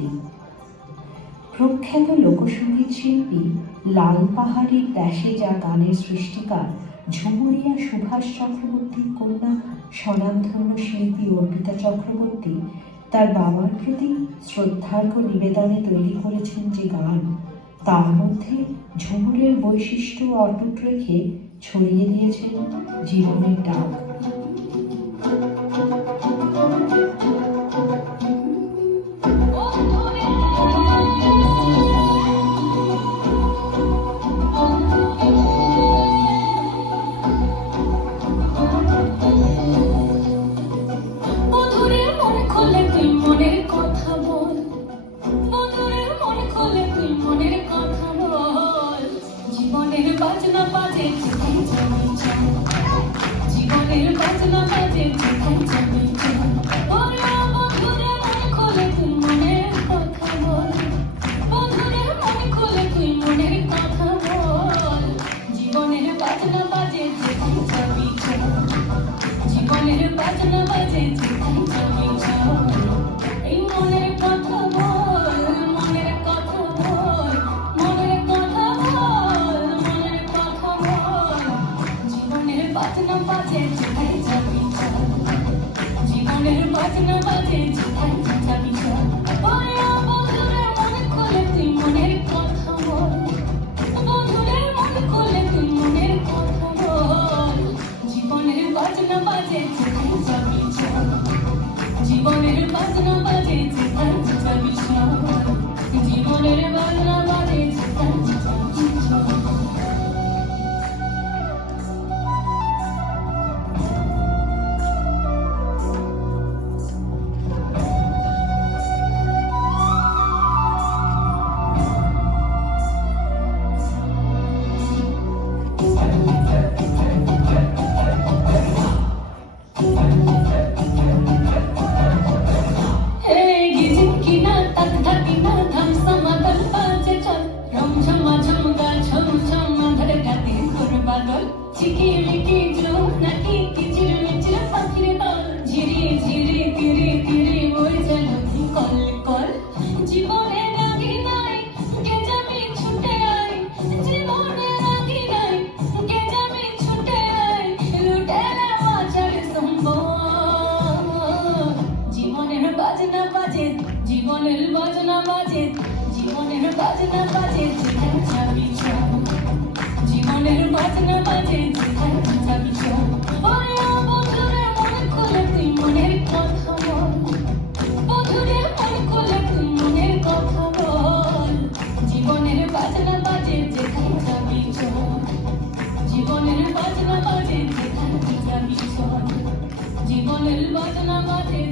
চক্রবর্তী। প্রখ্যাত লোকসঙ্গীত শিল্পী লাল পাহাড়ের দেশে যা গানের সৃষ্টিকার ঝুমুরিয়া সুভাষ চক্রবর্তীর কন্যা স্বনামধন্য শিল্পী অর্পিতা চক্রবর্তী তার বাবার প্রতি শ্রদ্ধার্ঘ্য নিবেদনে তৈরি করেছেন যে গান, তার মধ্যে ঝুমুরের বৈশিষ্ট্য অটুট রেখে ছড়িয়ে দিয়েছেন জীবনের ডাক। বাজনা বাজে জীবনের বাজনা বাজে ওরা বন্ধুরে মন খোলে তুই মনের কথা বল, বন্ধুরে মন খোলে তুই মনের কথা বল। জীবনের বাজনা বাজে যেখানে যাবি চল, জীবনের বাজনা বাজে যেখানে যাবি চল। এই মনের কথা বল, মনের কথা বল, মনের কথা বল, মনের কথা বল। জীবনের বাজনা বাজে যেখানে যাবি চল, জীবনের বাজনা বাজে যেখানে যাবি চল। ওরা বন্ধুরে মন খোলে তুই মনের কথা বল, বন্ধুরে মন খোলে তুই মনের কথা বল। জীবনের বাজনা বাজে যেখানে যাবি চল, জীবনের বাজনা বাজে যেখানে যাবি চল, জীবনের বাজনা বাজে যেখানে যাবি চল। চিকিমিকি জোনাকি কিচির মিচির পাখির দল, ঝিরি ঝিরি তিরি তিরি বইছে নদী কল কল। জীবনের আগে নাই কে যাবি ছুটে আয়, জীবনের আগে নাই কে যাবি ছুটে আয়, লুটে নেওয়া যার সম্ভব। জীবনের বাজনা বাজে, জীবনের বাজনা বাজে, জীবনের বাজনা বাজে যেখানে যাবি চল, জীবনের বাজনা বাজে যেখানে যাবি চল। ওরা বন্ধুরে মন খোলে তুই মনের কথা বল, বন্ধুরে মন খোলে তুই মনের কথা বল। জীবনের বাজনা বাজে যেখানে যাবি চল, জীবনের বাজনা বাজে যেখানে যাবি চল, জীবনের বাজনা বাজে।